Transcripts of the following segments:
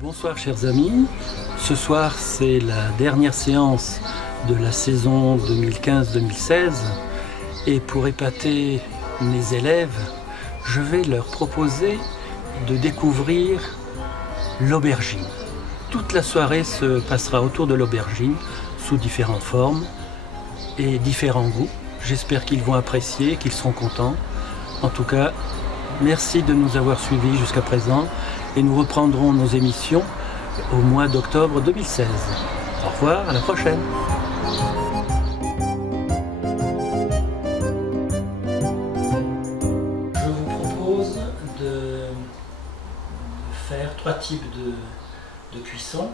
Bonsoir chers amis, ce soir c'est la dernière séance de la saison 2015-2016 et pour épater mes élèves, je vais leur proposer de découvrir l'aubergine. Toute la soirée se passera autour de l'aubergine sous différentes formes et différents goûts. J'espère qu'ils vont apprécier, qu'ils seront contents. En tout cas, merci de nous avoir suivis jusqu'à présent et nous reprendrons nos émissions au mois d'octobre 2016. Au revoir, à la prochaine. Je vous propose de faire trois types de cuisson.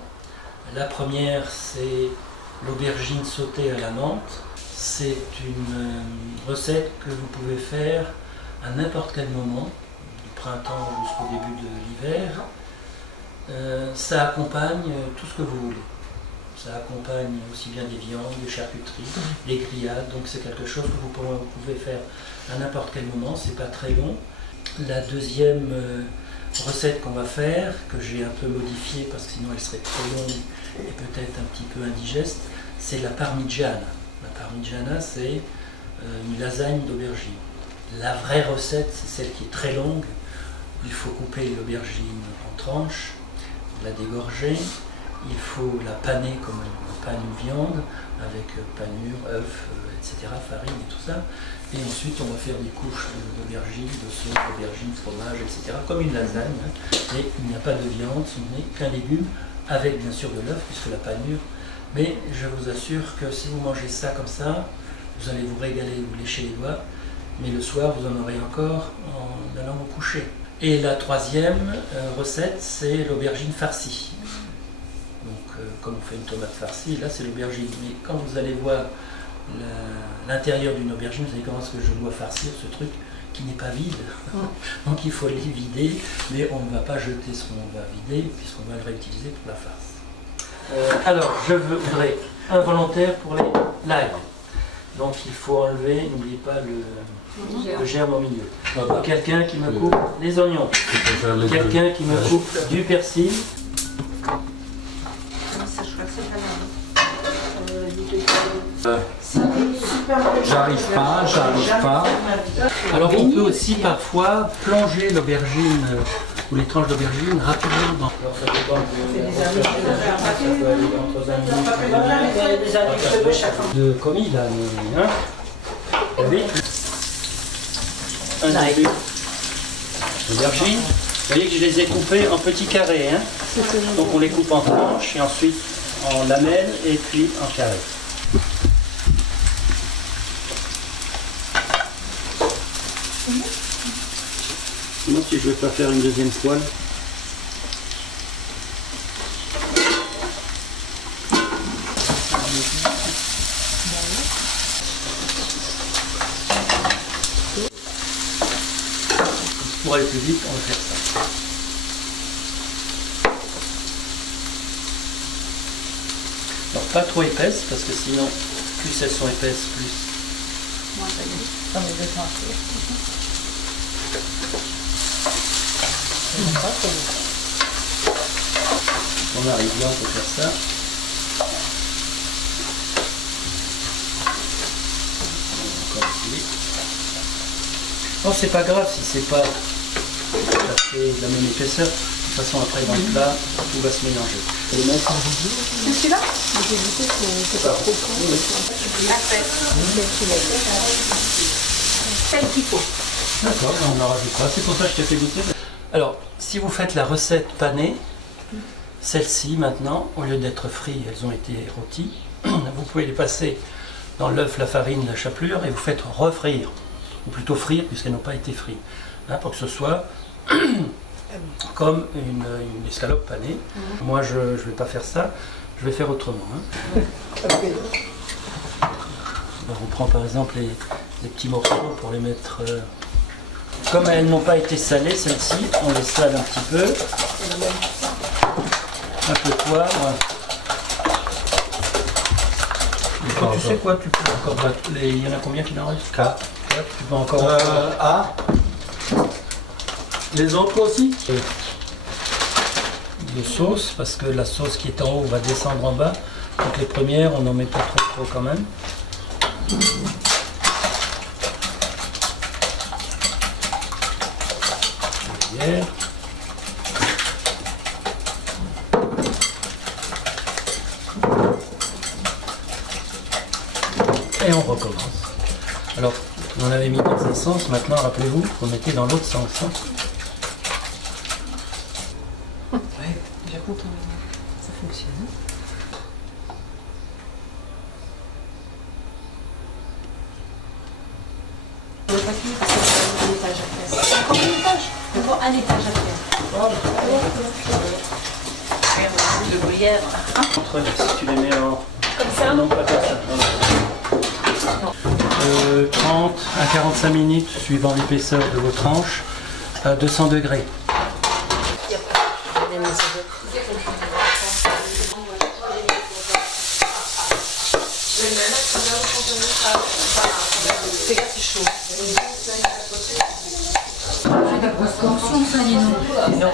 La première, c'est l'aubergine sautée à la menthe. C'est une recette que vous pouvez faire à n'importe quel moment, du printemps jusqu'au début de l'hiver. Ça accompagne tout ce que vous voulez. Ça accompagne aussi bien des viandes, des charcuteries, des grillades. Donc c'est quelque chose que vous pouvez faire à n'importe quel moment. C'est pas très long. La deuxième recette qu'on va faire, que j'ai un peu modifiée parce que sinon elle serait trop longue et peut-être un petit peu indigeste, c'est la parmigiana. La parmigiana, c'est une lasagne d'aubergine. La vraie recette, c'est celle qui est très longue. Il faut couper l'aubergine en tranches, la dégorger, il faut la paner comme on panne une viande, avec panure, œufs, etc., farine et tout ça. Et ensuite, on va faire des couches d'aubergine, de sauce, d'aubergine, fromage, etc., comme une lasagne. Et il n'y a pas de viande, ce n'est qu'un légume, avec bien sûr de l'œuf, puisque la panure. Mais je vous assure que si vous mangez ça comme ça, vous allez vous régaler, vous lécher les doigts. Mais le soir, vous en aurez encore en allant vous coucher. Et la troisième recette, c'est l'aubergine farcie. Donc, comme on fait une tomate farcie, là c'est l'aubergine. Mais quand vous allez voir l'intérieur d'une aubergine, vous savez comment est-ce que je dois farcir ce truc qui n'est pas vide. Donc il faut les vider, mais on ne va pas jeter ce qu'on va vider, puisqu'on va le réutiliser pour la farce. Alors, je voudrais un volontaire pour l'ail. Donc il faut enlever, n'oubliez pas le germe au milieu. Quelqu'un qui me coupe les oignons. Quelqu'un qui me coupe du persil. J'arrive pas. Alors on peut aussi parfois plonger l'aubergine ou les tranches d'aubergine rapidement dans. Alors ça dépend de commis là, hein. Un début d'aubergine. Vous voyez que je les ai coupés en petits carrés, hein. Donc on les coupe en tranches et ensuite en lamelles et puis en carrés. Moi, si je ne vais pas faire une deuxième poêle. Pour aller plus vite, on va faire ça. Alors, pas trop épaisse, parce que sinon, plus elles sont épaisses, plus. On arrive là, on peut faire ça. Encore ici. Bon, c'est pas grave si c'est pas tout à fait de la même épaisseur. De toute façon, après dans le plat, tout va se mélanger. Et les mettre. C'est celui-là? C'est pas trop con. Celle qu'il faut. D'accord, on en rajoutera. C'est pour ça que je t'ai fait goûter. Alors, si vous faites la recette panée, celle-ci maintenant, au lieu d'être frites, elles ont été rôties. Vous pouvez les passer dans l'œuf, la farine, la chapelure et vous faites refrire, ou plutôt frire puisqu'elles n'ont pas été frites, hein, pour que ce soit comme une escalope panée. Moi, je ne vais pas faire ça, je vais faire autrement. Hein. On prend par exemple les petits morceaux pour les mettre. Comme elles n'ont pas été salées, celles-ci, on les sale un petit peu. Un peu de poivre. Tu sais quoi, tu peux encore battre les. Il y en a combien qu'il en reste? 4. Tu peux encore. Les autres aussi? de sauce parce que la sauce qui est en haut va descendre en bas. Donc les premières, on n'en met pas trop quand même. Hier. Et on recommence. Alors, on avait mis dans un sens, maintenant rappelez-vous, vous mettez dans l'autre sens. Hein. Ouais, déjà content, ça fonctionne. On n'a pas fini parce qu'il y a un étage à faire. Encore un étage? Encore un étage à faire. De gruyère. Entre si tu les mets en... Comme ça? Non, pas comme ça. Non. 30 à 45 minutes, suivant l'épaisseur de vos tranches, à 200 degrés. C'est chaud. Non.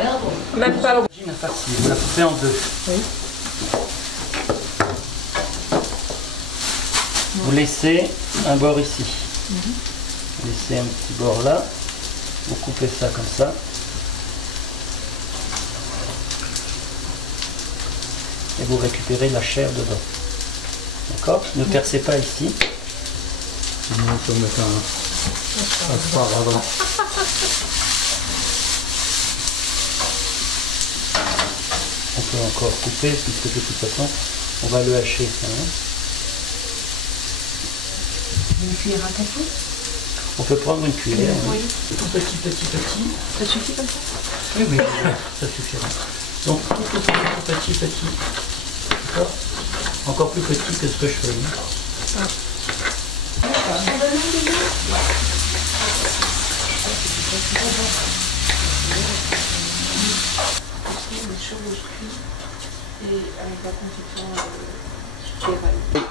Même pas au... L'aubergine farcie, vous la coupez en deux. Oui. Vous laissez un bord ici. Vous laissez un petit bord là. Vous coupez ça comme ça. Et vous récupérez la chair dedans. D'accord? Ne percez pas ici. Sinon, il faut mettre un sparadrap. On peut encore couper, puisque de toute façon, on va le hacher. Ça, hein. Une cuillère à café? On peut prendre une cuillère. Oui. Tout petit. Ça suffit comme ça? Oui, ça suffira. Donc tout petit. D'accord? Encore plus petit que ce que je fais. Hein.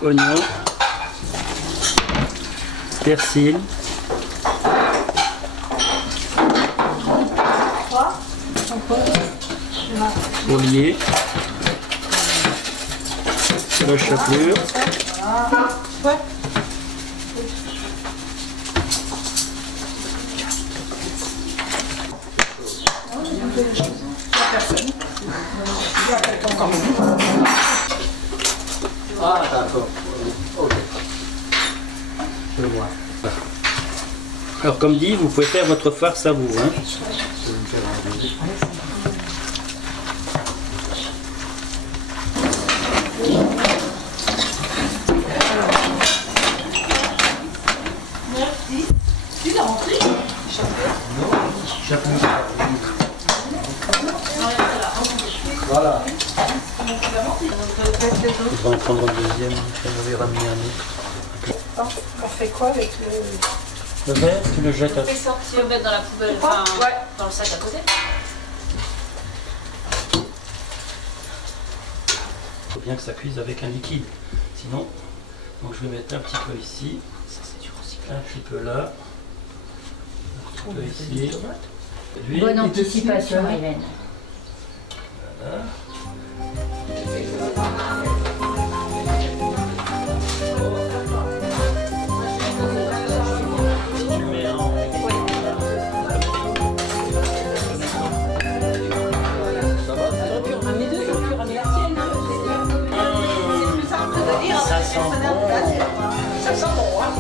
Oignon, persil, olivier, la chapelure, Ah, d'accord. Ok. Je vois. Alors comme dit, vous pouvez faire votre farce à vous. Hein. Je vais me faire un peu. Voilà. Je vais en prendre un deuxième, je vais ramener un autre. On fait quoi avec le... Le verre, tu le jettes à... Tu le mettre dans la poubelle, enfin, dans le sac à côté. Il faut bien que ça cuise avec un liquide. Sinon, donc je vais mettre un petit peu ici. Ça, c'est du recyclage. Un petit peu là. Un petit peu ici. L'huile. Bonne anticipation, Hélène. Voilà. Tu mets en... Ça sent bon. Ça sent bon, hein?